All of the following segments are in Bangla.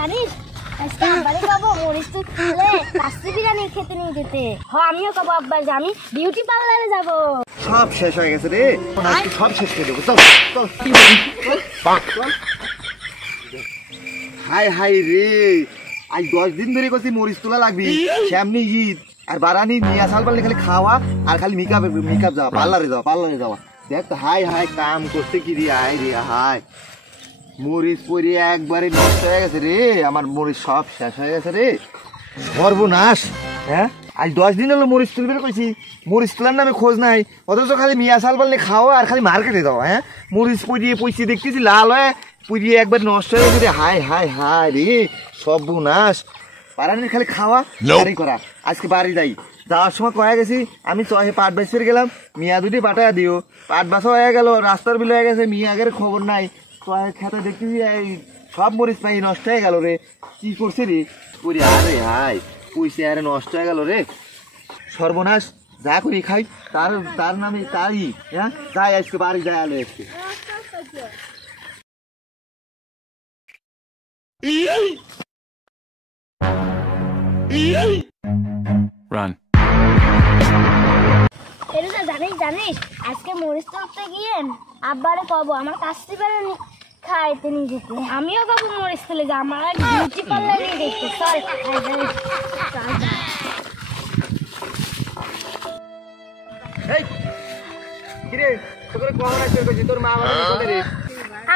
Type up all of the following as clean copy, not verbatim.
জানিস খেতে নিয়ে যেতে আমিও কব আব্বার যে আমি বিউটি পার্লারে যাবো। সব শেষ হয়ে গেছে রে, সব শেষ করে দেবো। চল চল। হাই হাই রে, আজ 10 দিন ধরে করছি মরিচ তোলা লাগবি, সামনে ঈদ আর বারানি নিয়ে আসাল পারলে খালি খাওয়া আর খালি মেকআপ যাওয়া, পার্লারে যাওয়া। দেখ তো হাই হাই কাম করতে কি রে, হাই রে হাই মরিচ পরিয়ে একবারে নষ্ট হয়ে গেছে রে, আমার মরিচ সব শেষ হয়ে গেছে রে, সর্বনাশ। হ্যাঁ আজ 10 দিন হলো মরিচ তুলবে কইছি, মরিচ তোলার নামে খোঁজ নাই, অথচ খালি মিয়া সাল পারলে খাওয়া আর খালি মার্কেটে দাও। হ্যাঁ মরিচ পরিয়ে পয়সা দেখতেছি লাল হয়ে পুড়িয়ে একবার নষ্ট হয়ে গেছে রে, হাই হাই হাই রে সর্বনাশ। পারানির খালি খাওয়া গাড়ি করা। আজকে বাড়ি যাই, যাওয়ার সময় কয়ে গেছি আমি চহে পাট বাঁচতে গেলাম, মিয়া দুটি পাঠায় দিও, পাট বাসা হয়ে গেল, রাস্তার বিল হয়ে গেছে, মিয়া আগের খবর নাই, চহে খেতে দেখতেছি সব মরিচ পাই নষ্ট হয়ে গেল রে, কি করছে রে করি, আরে হাই পয়সা আরে নষ্ট হয়ে গেল রে, সর্বনাশ। যা করি খাই তার নামে তাই। হ্যাঁ যাই আজকে বাড়ি যাই আলো আজকে। Run. জানিস আজকে মরিচ তুলতে গিয়ে আব্বারে কব আমার কাশি পারে খাইতে নিয়ে যেতে, আমিও কব মরিচ তুলে যা আমার বিউটি পার্লার নিয়ে যেতে। চল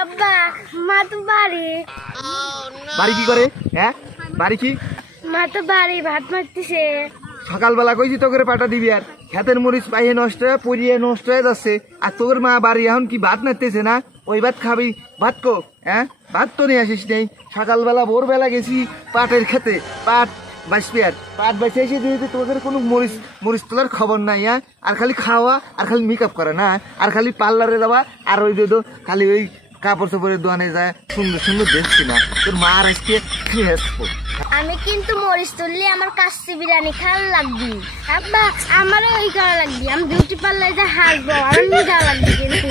আব্বা মা তো বাড়ি কি করে, হ্যাঁ বাড়ি কি মা তো বাড়ি ভাত মারতেছে। সকালবেলা কইছি তোকে পাঠা দিবি, আর খেতের মরিচ পাইয়ে নষ্ট হয়ে পরিয়ে নষ্ট হয়ে যাচ্ছে, আর তোর মা বাড়ি এখন কি ভাত নাড়তেছে না, ওই ভাত খাবি, ভাত কো, হ্যাঁ ভাত তো নিয়ে আসিস নেই। সকালবেলা ভোরবেলা গেছি পাটের খেতে, পাট বাঁচবি, আর পাট বাঁচে এসে দিয়েছে তোদের কোনো মরিচ তোলার খবর নাই। হ্যাঁ আর খালি খাওয়া আর খালি মেকআপ করে না, আর খালি পার্লারে যাওয়া, আর ওই দিদি খালি ওই কাপড় চোপড়ের দোকানে যায় সুন্দর সুন্দর দেখছি না, তোর মা আর আজকে খেয়ে আসবো। আমি কিন্তু মরিচ তুললে আমার কাশি বিরিয়ানি খাওয়া লাগবে আব্বা, আমারও ওই খাওয়া লাগবে, আমি বিউটি পার্লারে যা হাসবো আমার নিয়ে যাওয়া লাগবে কিন্তু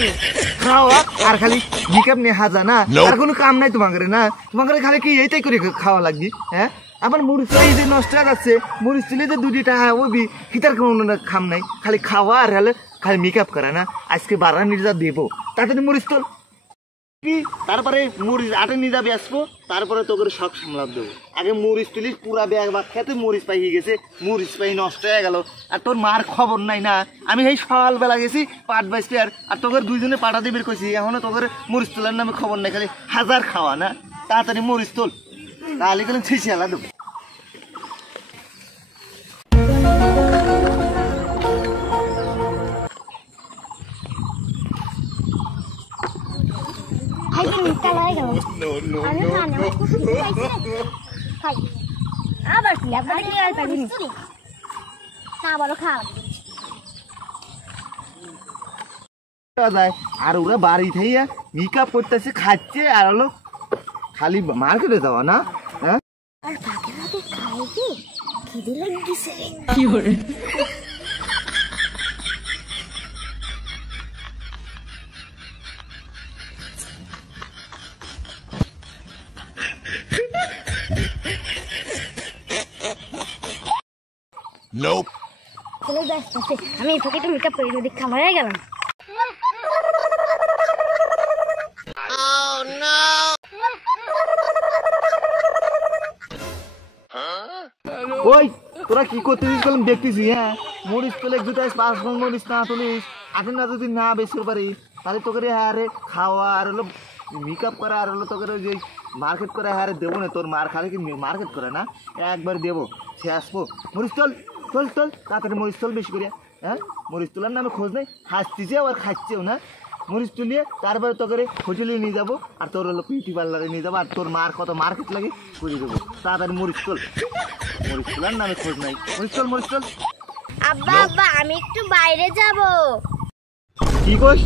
খাওয়া আর খালি মেকআপ নিয়ে হাজা না, আর কোনো কাম নাই তোমাকে না, তোমাকে খালি কি এইটাই করে খাওয়া লাগবে। হ্যাঁ আমার মরিচ যে নষ্ট হয়ে যাচ্ছে, মরিচ তুলে যে 2 টাকা ওবি হিতার কোনো খাম নাই, খালি খাওয়া আর হলে খালি মেকআপ করা না। আজকে বারানির যা দেবো তাড়াতাড়ি মরিচ তোল, তারপরে মরিচ আটে নিয়ে যাবে আসবো, তারপরে তোকে শখ সামলাপ দেবো। আগে মরিচ তুলিস পুরা ব্যাগ বা খেতে মরিচ পাইয়ে গেছে, মরিচ পাই নষ্ট হয়ে গেল, আর তোর মার খবর নাই না। আমি সেই সকালবেলা গেছি পাট বাইসতে, আর তোকে 2 জনে পাঠা দিবির কইছি, এখনো তোকে মরিচ তোলার নামে খবর নাই, খালি হাজার খাওয়া না। তাড়াতাড়ি মরিচ তোল, তাহলে গেলে ছিঁচি আলা দেবো। আর ওরা বাড়ি থেকে মেকআপ করতেছে, খাচ্ছে, আর হলো খালি মার্কেটে যাওয়া না। হ্যাঁ Nope. আমি পকেটে মেকআপ করে যদি খাবার হয়ে গেলাম। ওই তোরা কি করতেছিস বললাম দেখতেছি। হ্যাঁ মরিচ তোলে 5 মরিচ না তুলিস, আঠের না যদি না বেশি পারি তাহলে তোকে হারে খাওয়া আর হলো মেকআপ করা, আর হলো তোকে যে মার্কেট করে হারে দেবো না, তোর মার খালে কি মার্কেট করে না, একবার দেবো সে আসবো। মরিচ তোল তোল তোল তাড়াতাড়ি মরিচ তোল বেশি করে। হ্যাঁ মরিচ তোলার নামে খোঁজ নেই, হাসতেছেও আর খাচ্ছেও না। মরিচ তুলিয়ে তারপরে তোকে হোটেলে নিয়ে যাবো, আর তোর হলো বিউটি পার্লারে নিয়ে যাবো, আর তোর মার কত মার্কেট লাগে করে দেবো। তাড়াতাড়ি মরিচ তোল, মরিচ তোলার নামে খোঁজ নাই, মরিচ তোল মরিচ তোল। আব্বা আব্বা আমি একটু বাইরে যাব। কি কস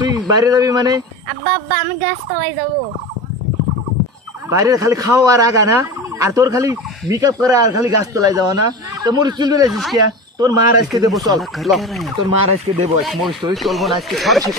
তুই বাইরে যাবি মানে? আব্বা আব্বা আমি গাছতলায় যাব। বাইরে খালি খাও আর আগা না, আর তোর খালি মেকআপ করা আর খালি গাছতলায় যাওয়া না। তো মরিচ তুলবি না কে? তোর মার আজকে দেবো, চল তোর মার আজকে দেবো, মরিচ টরিচ চলবো না আজকে, সব শেষ।